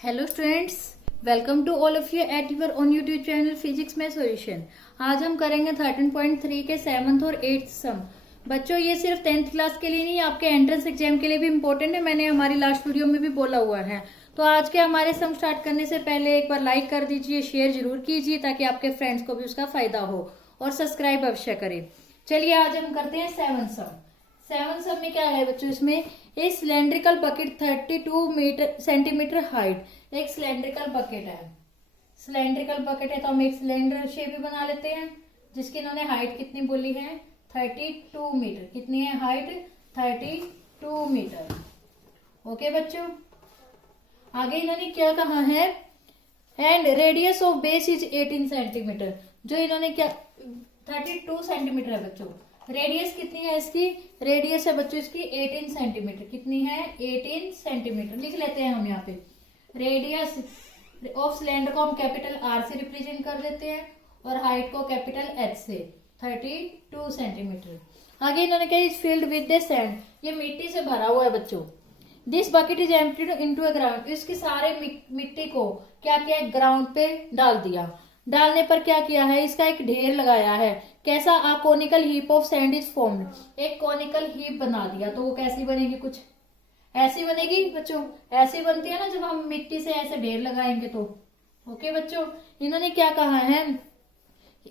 Hello students, welcome to all of you at your on YouTube channel physics में solution. आज हम करेंगे 13.3 के 7th और 8th सम। बच्चों, ये सिर्फ 10th क्लास के लिए नहीं, आपके एंट्रेंस एग्जाम के लिए भी इम्पोर्टेंट है। मैंने हमारी लास्ट वीडियो में भी बोला हुआ है। तो आज के हमारे सम स्टार्ट करने से पहले एक बार लाइक कर दीजिए, शेयर जरूर कीजिए ताकि आपके फ्रेंड्स को भी उसका फायदा हो, और सब्सक्राइब अवश्य करें। चलिए आज हम करते हैं 7th सम। 7th सम में क्या है बच्चों, इसमें एक सिलेंड्रिकल बकेट 32 सेंटीमीटर हाइट, एक सिलेंड्रिकल बकेट है। सिलेंड्रिकल बकेट है तो हम एक सिलेंडर शेप भी बना लेते हैं, जिसकी इन्होंने हाइट कितनी बोली है 32 मीटर। कितनी है हाइट 32 मीटर। ओके बच्चों, आगे इन्होंने क्या कहा है, and radius of base is 18 centimetre. जो इन्होंने क्या 32 सेंटीमीटर है बच्चों। रेडियस कितनी है इसकी, रेडियस है बच्चों इसकी 18 सेंटीमीटर। कितनी है 18 सेंटीमीटर। लिख लेते हैं हम यहाँ पे रेडियस ऑफ सिलेंडर को हम कैपिटल आर से रिप्रेजेंट कर देते हैं और हाइट को कैपिटल एच से 32 सेंटीमीटर। आगे इन्होंने कहा is filled with the sand, ये मिट्टी से भरा हुआ है बच्चों। This bucket is emptied into a ground, इसकी सारे मिट्टी को क्या किया ग्राउंड पे डाल दिया। डालने पर क्या किया है, इसका एक ढेर लगाया है। कैसा, a conical heap of sand is formed, एक कोनिकल हीप बना दिया। तो वो कैसी बनेगी, कुछ ऐसी बनेगी बच्चों। ऐसी बनती है ना जब हम मिट्टी से ऐसे ढेर लगाएंगे तो। ओके बच्चों, इन्होंने क्या कहा है,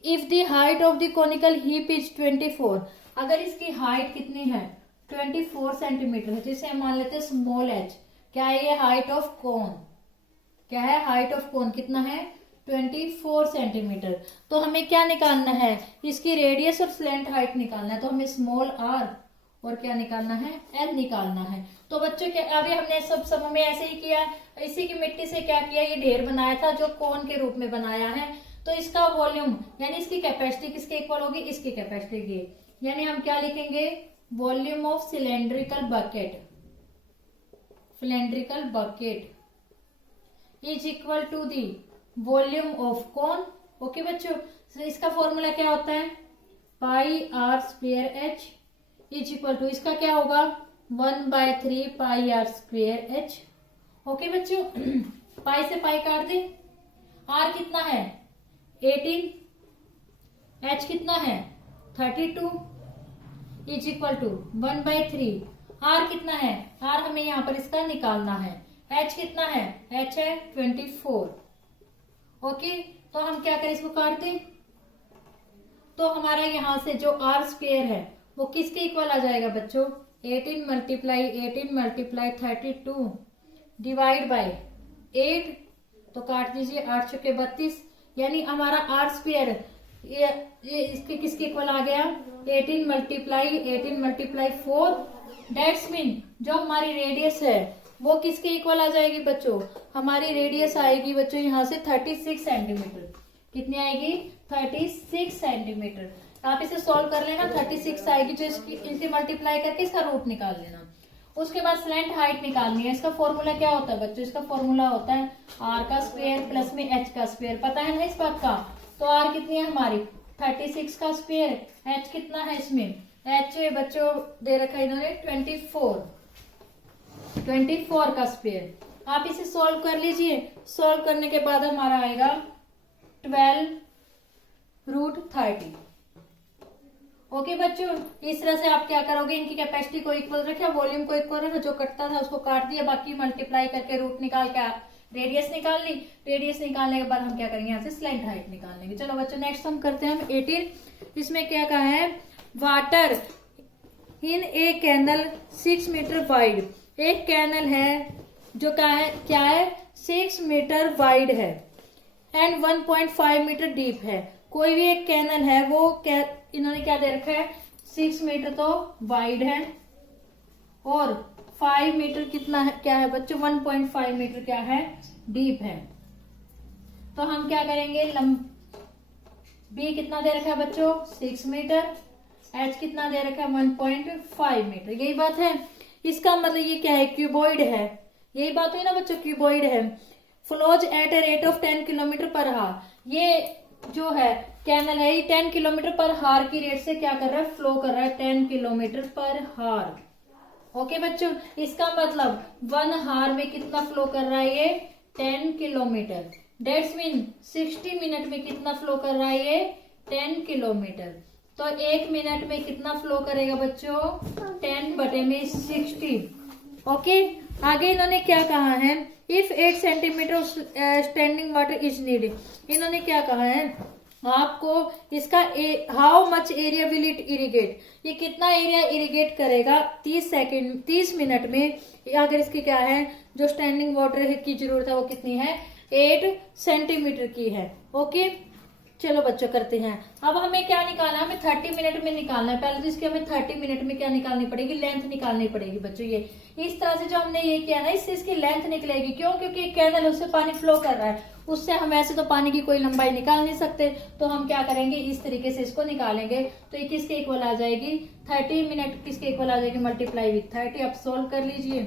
if the height of the conical heap is 24, अगर इसकी हाइट कितनी है 24 सेंटीमीटर है, जिसे हम मान लेते हैं स्मॉल एच। क्या है ये हाइट ऑफ कोन, क्या है हाइट ऑफ कोन कितना है 24 सेंटीमीटर। तो हमें क्या निकालना है, इसकी रेडियस और स्लैंट हाइट निकालना है। तो हमें स्मॉल आर और क्या निकालना है एल निकालना है। तो बच्चों क्या अभी हमने सब समय में ऐसे ही किया, इसी की मिट्टी से क्या किया, ये ढेर बनाया था जो कोन के रूप में बनाया है। तो इसका वॉल्यूम यानी इसकी कैपेसिटी किसके इक्वल होगी, इसकी कैपेसिटी की। यानी हम क्या लिखेंगे, volume of cylindrical bucket, cylindrical bucket is equal to the volume of cone. Okay बच्चों, तो इसका फॉर्मूला क्या होता है, pi R square H is equal to, इसका क्या होगा 1/3 pi R square H. Okay बच्चों, पाई से पाई काट दे। आर कितना है 18, एच कितना है 32 इज इक्वल टू 1/3। आर कितना है, आर हमें यहां पर इसका निकालना है। एच कितना है, एच है 24। ओके, तो हम क्या करें, इसको काट दें। तो हमारा यहां से जो आर स्क्वेयर है वो किसके इक्वल आ जाएगा बच्चों, 18 मल्टीप्लाई 32 डिवाइड बाय 8। तो काट दीजिए, 8 चौके 32। यानी हमारा आर स्क्वेयर ये इसके किसके इक्वल आ गया 18 मल्टीप्लाई 4। डेट्स मीन जो हमारी रेडियस है वो किसके इक्वल आ जाएगी बच्चों, हमारी रेडियस आएगी बच्चों यहाँ से 36 सेंटीमीटर। कितनी आएगी 36 सेंटीमीटर। आप इसे सॉल्व कर लेना, 36 आएगी, जो इसे मल्टीप्लाई करके इसका रूट निकाल लेना। उसके बाद स्लैंट हाइट निकालनी है। इसका फॉर्मूला क्या होता है बच्चों, इसका फॉर्मूला होता है आर का स्क्वायर प्लस में एच का स्क्वायर। पता है ना इस बात का। तो आर कितनी है हमारी 36 का स्क्वायर, एच कितना है इसमें, एच बच्चों दे रखा है इन्होंने 24 का स्क्वायर। आप इसे सॉल्व कर लीजिए। सॉल्व करने के बाद हमारा आएगा 12√30। ओके बच्चों, इस तरह से आप क्या करोगे, इनकी कैपेसिटी को इक्वल रखा, वॉल्यूम को इक्वल रखा, जो कटता था उसको काट दिया, बाकी मल्टीप्लाई करके रूट निकाल के रेडियस निकाल ली। रेडियस निकालने के बाद हम क्या करेंगे, यहाँ से स्लैंट हाइट निकाल लेंगे। चलो बच्चों, नेक्स्ट हम करते हैं हम 18। इसमें क्या कहा है, water in a canal 6 metre wide. एक कैनल है जो क्या है 6 मीटर वाइड है एंड 1.5 मीटर डीप है। कोई भी एक कैनल है वो इन्होंने क्या दे रखा है 6 मीटर तो वाइड है और 5 मीटर कितना है, क्या है बच्चों 1.5 मीटर क्या है डीप है। तो हम क्या करेंगे, बी कितना दे रखा है बच्चों 6 मीटर, एच कितना दे रखा है 1.5 मीटर। यही बात है। इसका मतलब ये क्या है, क्यूबॉइड है। यही बात हुई ना बच्चों, क्यूबॉइड है। Flows at a rate of 10 kilometre per hour. ये जो है कैनल है ये 10 किलोमीटर पर हार की रेट से क्या कर रहा है, फ्लो कर रहा है 10 किलोमीटर पर हार। ओके बच्चों, इसका मतलब 1 हार में कितना फ्लो कर रहा है, ये 10 किलोमीटर। डेट्स मीन 60 मिनट में कितना फ्लो कर रहा है ये? 10 किलोमीटर। तो 1 मिनट में कितना फ्लो करेगा बच्चों? 10/60। ओके, आगे इन्होंने क्या कहा है? If 8 centimetre standing water is needed, इन्होंने क्या कहा है आपको? इसका how much area will it irrigate, ये कितना एरिया इरिगेट करेगा 30 मिनट में? अगर इसकी क्या है, जो स्टैंडिंग वाटर की जरूरत है वो कितनी है? 8 सेंटीमीटर की है। ओके, चलो बच्चों करते हैं। अब हमें क्या निकालना है? हमें 30 मिनट में निकालना है। पहले तो इसकी हमें 30 मिनट में क्या निकालनी पड़ेगी? लेंथ निकालनी पड़ेगी बच्चों। ये इस तरह से जो हमने ये किया ना, इससे इसकी लेंथ निकलेगी। क्यों? क्योंकि कैनल उससे पानी फ्लो कर रहा है, उससे हम ऐसे तो पानी की कोई लंबाई निकाल नहीं सकते, तो हम क्या करेंगे? इस तरीके से इसको निकालेंगे। तो ये किसके इक्वल आ जाएगी? 30 मिनट किसके इक्वल आ जाएगी? Multiply with 30। आप सोल्व कर लीजिए,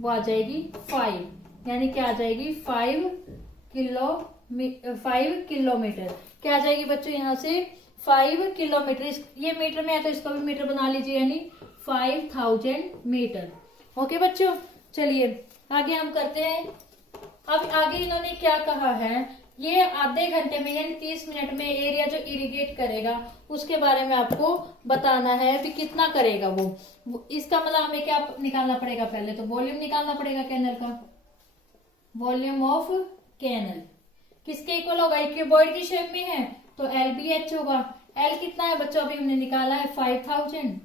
वो आ जाएगी 5, यानी क्या आ जाएगी? 5 किलोमीटर। क्या आ जाएगी बच्चों यहाँ से? 5 किलोमीटर। ये मीटर में है तो इसको भी मीटर बना लीजिए, यानी 5000 मीटर। ओके बच्चों, चलिए आगे हम करते हैं। अब आगे इन्होंने क्या कहा है? ये आधे घंटे में यानी 30 मिनट में एरिया जो इरिगेट करेगा उसके बारे में आपको बताना है कि कितना करेगा वो। इसका मतलब हमें क्या निकालना पड़ेगा? पहले तो वॉल्यूम निकालना पड़ेगा कैनल का। वॉल्यूम ऑफ कैनल किसके इक्वल होगा? क्यूबॉइड की शेप में है तो LBH होगा। L कितना है बच्चों? अभी हमने निकाला है 5000।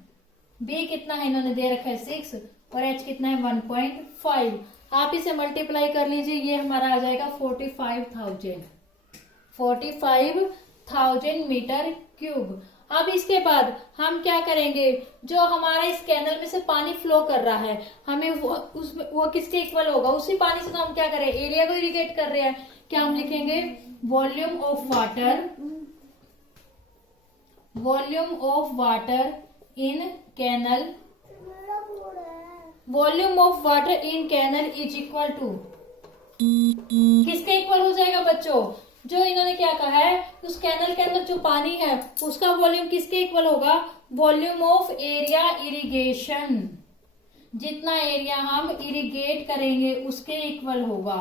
B कितना है? इन्होंने दे रखा है 6 और H कितना है? 1.5। आप इसे मल्टीप्लाई कर लीजिए, ये हमारा आ जाएगा 45,000 मीटर क्यूब। अब इसके बाद हम क्या करेंगे? जो हमारा इस कैनल में से पानी फ्लो कर रहा है, हमें वो किसके इक्वल होगा? उसी पानी से तो हम क्या करें? एरिया को इरिगेट कर रहे हैं। क्या हम लिखेंगे? Volume of water in canal. Volume of water in canal is equal to किसके इक्वल हो जाएगा बच्चों? जो इन्होंने क्या कहा है, उस कैनल के अंदर जो पानी है उसका वॉल्यूम किसके इक्वल होगा? Volume of area irrigation. जितना एरिया हम इरिगेट करेंगे उसके इक्वल होगा।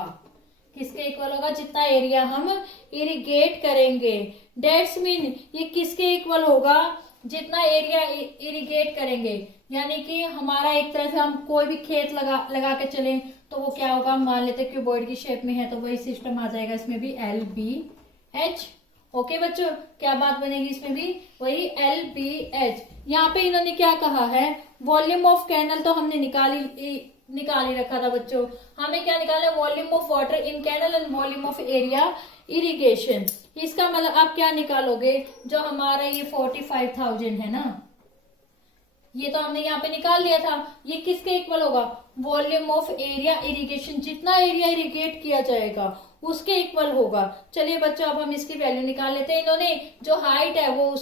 किसके इक्वल होगा? जितना एरिया हम इरिगेट करेंगे। डेट्स मीन ये किसके इक्वल होगा? जितना एरिया इरिगेट करेंगे, यानी कि हमारा एक तरह से हम कोई भी खेत लगा के चलें तो वो क्या होगा? मान लेते हैं क्यूबॉइड की शेप में है तो वही सिस्टम आ जाएगा इसमें भी, LBH। ओके बच्चों, क्या बात बनेगी इसमें भी? वही LBH। यहाँ पे इन्होंने क्या कहा है? वॉल्यूम ऑफ कैनल तो हमने निकाल ही रखा था बच्चों। हमें क्या निकालना है? Volume of water in canal and volume of area irrigation. इसका मतलब आप क्या निकालोगे? जो हमारा ये 45,000 है ना, ये तो हमने यहाँ पे निकाल लिया था। ये किसके इक्वल होगा? Volume of area irrigation. जितना एरिया इरिगेट किया जाएगा उसके इक्वल होगा। चलिए बच्चों, अब हम इसकी वैल्यू निकाल लेते हैं। इन्होंने जो हाइट है वो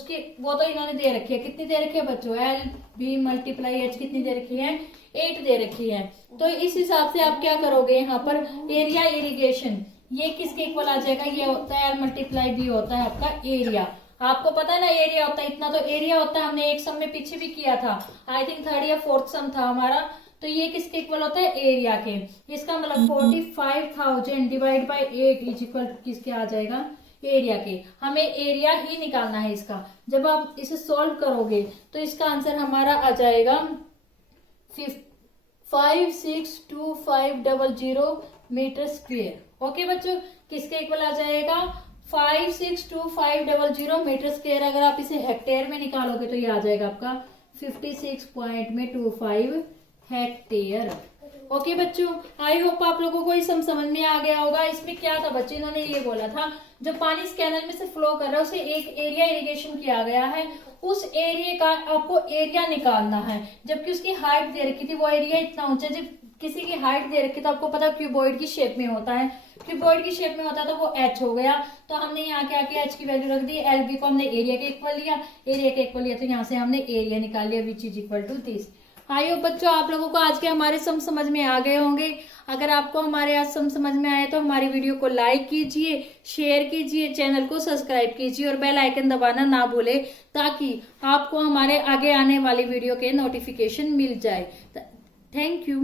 तो इन्होंने दे रखी है। कितनी दे रखी है बच्चों? LB मल्टीप्लाई H कितनी दे रखी है? 8 दे रखी है। तो इस हिसाब से आप क्या करोगे? यहाँ पर एरिया इरिगेशन ये किसके इक्वल आ जाएगा? ये होता है L मल्टीप्लाई B होता है आपका एरिया। आपको पता है ना एरिया होता है, इतना तो एरिया होता है। हमने एक सम में पीछे भी किया था, आई थिंक 3rd या 4th सम था हमारा। तो ये किसके इक्वल होता है? एरिया के। इसका मतलब 45,000 डिवाइड बाय 8 इज इक्वल किसके आ जाएगा? एरिया के। हमें एरिया ही निकालना है इसका। जब आप इसे सॉल्व करोगे तो इसका आंसर हमारा आ जाएगा 562,500 मीटर स्क्वेयर। ओके बच्चों, किसके इक्वल आ जाएगा? 562,500 मीटर स्क्वेयर। अगर आप इसे हेक्टेयर में निकालोगे तो ये आ जाएगा आपका 56.25 हेक्टेयर। ओके बच्चों, आई होप आप लोगों को ये समझ में आ गया होगा। इसमें क्या था बच्चे, इन्होंने ये बोला था जो पानी इस कैनल में से फ्लो कर रहा है उसे एक एरिया इरिगेशन किया गया है, उस एरिया का आपको एरिया निकालना है। जबकि उसकी हाइट दे रखी थी, वो एरिया इतना ऊंचा। जब किसी की हाइट दे रखी तो आपको पता क्यूबॉइड की शेप में होता है, क्यूबॉइड की शेप में होता है तो वो H हो गया। तो हमने यहाँ क्या किया? H की वैल्यू रख दी। LB को हमने एरिया के इक्वल लिया, एरिया के इक्वल लिया तो यहाँ से हमने एरिया निकाल लिया which is equal to 30। I hope बच्चों आप लोगों को आज के हमारे सम समझ में आ गए होंगे। अगर आपको हमारे आज सम समझ में आए तो हमारी वीडियो को लाइक कीजिए, शेयर कीजिए, चैनल को सब्सक्राइब कीजिए और बेल आइकन दबाना ना भूले ताकि आपको हमारे आगे आने वाली वीडियो के नोटिफिकेशन मिल जाए। Thank you.